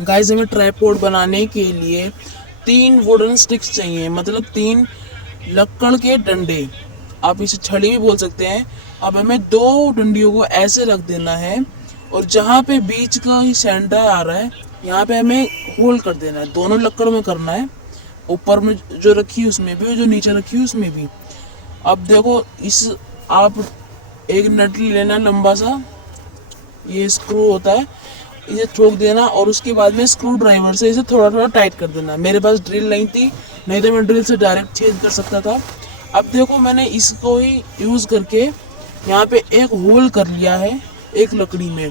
Guys हमें tripod बनाने के लिए 3 वुडन स्टिक्स चाहिए, मतलब 3 लक्कड़ के डंडे, आप इसे छड़ी भी बोल सकते हैं। अब हमें 2 डंडियों को ऐसे रख देना है और जहाँ पे बीच का ही सेंटर आ रहा है यहाँ पे हमें होल कर देना है। दोनों लक्कड़ में करना है, ऊपर में जो रखी है उसमें भी और जो नीचे रखी है उसमें भी। अब देखो इस आप एक नट लेना लंबा सा, ये स्क्रू होता है, इसे ठोक देना और उसके बाद में स्क्रू ड्राइवर से इसे थोड़ा थोड़ा टाइट कर देना। मेरे पास ड्रिल नहीं थी, नहीं तो मैं ड्रिल से डायरेक्ट छेद कर सकता था। अब देखो मैंने इसको ही यूज़ करके यहाँ पे एक होल कर लिया है एक लकड़ी में।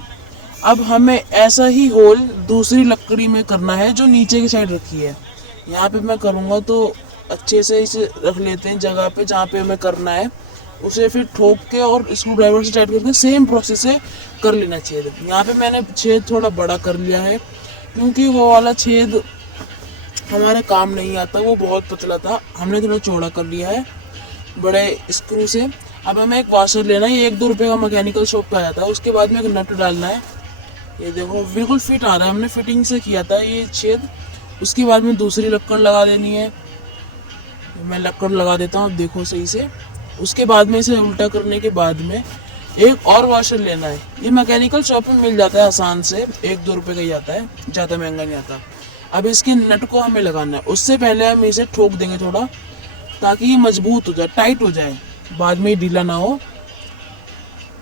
अब हमें ऐसा ही होल दूसरी लकड़ी में करना है जो नीचे की साइड रखी है। यहाँ पे मैं करूँगा तो अच्छे से इसे रख लेते हैं जगह पे जहाँ पे हमें करना है, उसे फिर ठोक के और स्क्रू ड्राइवर से टाइट करके सेम प्रोसेस से कर लेना छेद। यहाँ पे मैंने छेद थोड़ा बड़ा कर लिया है क्योंकि वो वाला छेद हमारे काम नहीं आता, वो बहुत पतला था, हमने थोड़ा चौड़ा कर लिया है बड़े स्क्रू से। अब हमें एक वाशर लेना है, ये 1-2 रुपये का मैकेनिकल शॉप पे आया था। उसके बाद में एक नट डालना है, ये देखो बिल्कुल फिट आ रहा है, हमने फिटिंग से किया था ये छेद। उसके बाद में दूसरी लक्कड़ लगा देनी है, मैं लक्कड़ लगा देता हूँ, अब देखो सही से। उसके बाद में इसे उल्टा करने के बाद में एक और वाशर लेना है, ये मैकेनिकल शॉप में मिल जाता है आसान से, 1-2 रुपये का ही आता है, ज़्यादा महंगा नहीं आता। अब इसके नट को हमें लगाना है, उससे पहले हम इसे ठोक देंगे थोड़ा ताकि ये मजबूत हो जाए, टाइट हो जाए, बाद में ढीला ना हो।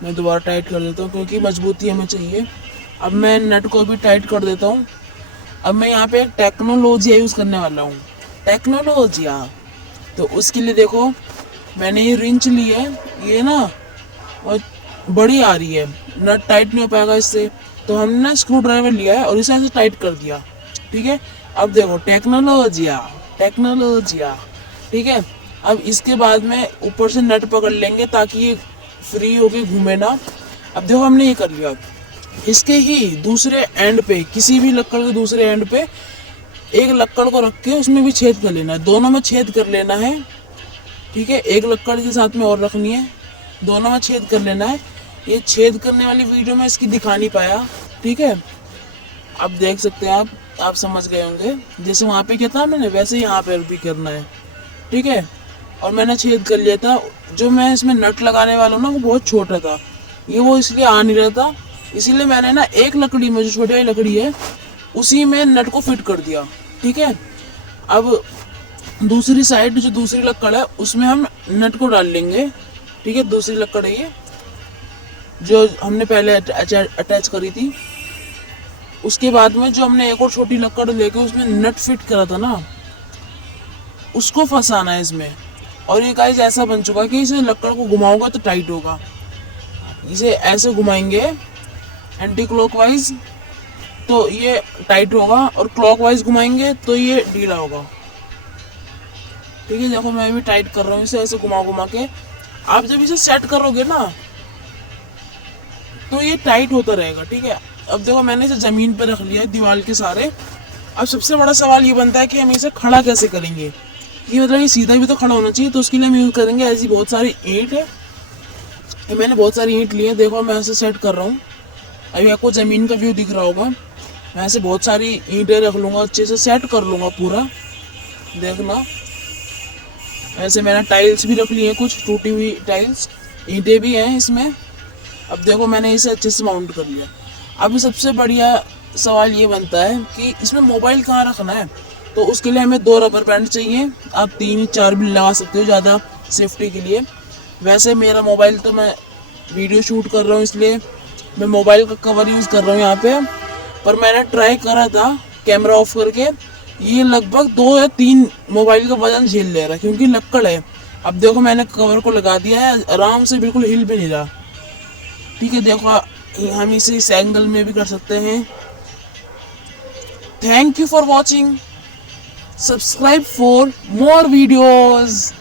मैं दोबारा टाइट कर देता हूँ क्योंकि मजबूती हमें चाहिए। अब मैं नट को भी टाइट कर देता हूँ। अब मैं यहाँ पे एक टेक्नोलॉजी यूज़ करने वाला हूँ, टेक्नोलॉजी। तो उसके लिए देखो मैंने ये रिंच ली है, ये ना और बड़ी आ रही है, नट टाइट नहीं हो पाएगा इससे, तो हमने ना स्क्रू ड्राइवर लिया है और इसे ऐसे टाइट कर दिया। ठीक है, अब देखो टेक्नोलॉजिया, टेक्नोलॉजिया। ठीक है, अब इसके बाद में ऊपर से नट पकड़ लेंगे ताकि ये फ्री होके घूमे ना। अब देखो हमने ये कर लिया, इसके ही दूसरे एंड पे, किसी भी लक्कड़ के दूसरे एंड पे एक लक्कड़ को रख के उसमें भी छेद कर लेना है, दोनों में छेद कर लेना है। ठीक है, एक लक्कड़ के साथ में और रखनी है, दोनों में छेद कर लेना है। ये छेद करने वाली वीडियो में इसकी दिखा नहीं पाया। ठीक है, अब देख सकते हैं आप समझ गए होंगे, जैसे वहाँ पे किया था मैंने वैसे यहाँ पर भी करना है। ठीक है, और मैंने छेद कर लिया था। जो मैं इसमें नट लगाने वाला हूँ ना वो बहुत छोटा था, ये वो इसलिए आ नहीं रहा था, इसीलिए मैंने ना एक लकड़ी में, जो छोटी वाली लकड़ी है उसी में नट को फिट कर दिया। ठीक है, अब दूसरी साइड जो दूसरी लकड़ है उसमें हम नट को डाल लेंगे। ठीक है, दूसरी लकड़ है ये जो हमने पहले अटैच करी थी। उसके बाद में जो हमने एक और छोटी लकड़ लेके उसमें नट फिट करा था ना, उसको फंसाना है इसमें। और ये गाइस ऐसा बन चुका है कि इसे लकड़ को घुमाओगे तो टाइट होगा, इसे ऐसे घुमाएंगे एंटी क्लॉकवाइज तो ये टाइट होगा और क्लॉकवाइज घुमाएंगे तो ये ढीला होगा। ठीक है, देखो मैं भी टाइट कर रहा हूँ इसे ऐसे घुमा घुमा के। आप जब इसे सेट करोगे ना तो ये टाइट होता रहेगा। ठीक है, अब देखो मैंने इसे ज़मीन पर रख लिया है दीवार के सहारे। अब सबसे बड़ा सवाल ये बनता है कि हम इसे खड़ा कैसे करेंगे, कि मतलब ये सीधा भी तो खड़ा होना चाहिए, तो उसके लिए हम यूज़ करेंगे ऐसी बहुत सारी ईंट है। ये मैंने बहुत सारी ईंट ली है, देखो मैं ऐसे सेट कर रहा हूँ, अभी आपको ज़मीन का व्यू दिख रहा होगा। मैं ऐसे बहुत सारी ईंटें रख लूँगा, अच्छे से सेट कर लूँगा पूरा, देखना। ऐसे मैंने टाइल्स भी रख ली है, कुछ टूटी हुई टाइल्स, ईंटें भी हैं इसमें। अब देखो मैंने इसे अच्छे से माउंट कर लिया। अब सबसे बढ़िया सवाल ये बनता है कि इसमें मोबाइल कहाँ रखना है, तो उसके लिए हमें 2 रबर बैंड चाहिए। आप 3-4 भी लगा सकते हो ज़्यादा सेफ्टी के लिए। वैसे मेरा मोबाइल तो मैं वीडियो शूट कर रहा हूँ इसलिए मैं मोबाइल का कवर यूज़ कर रहा हूँ यहाँ पे, पर मैंने ट्राई करा था कैमरा ऑफ करके, ये लगभग 2 या 3 मोबाइल का वजन झेल ले रहा है क्योंकि लक्कड़ है। अब देखो मैंने कवर को लगा दिया है, आराम से बिल्कुल हिल भी नहीं रहा। ठीक है, देखो हम इसे इस एंगल में भी कर सकते हैं। Thank you for watching, subscribe for more videos.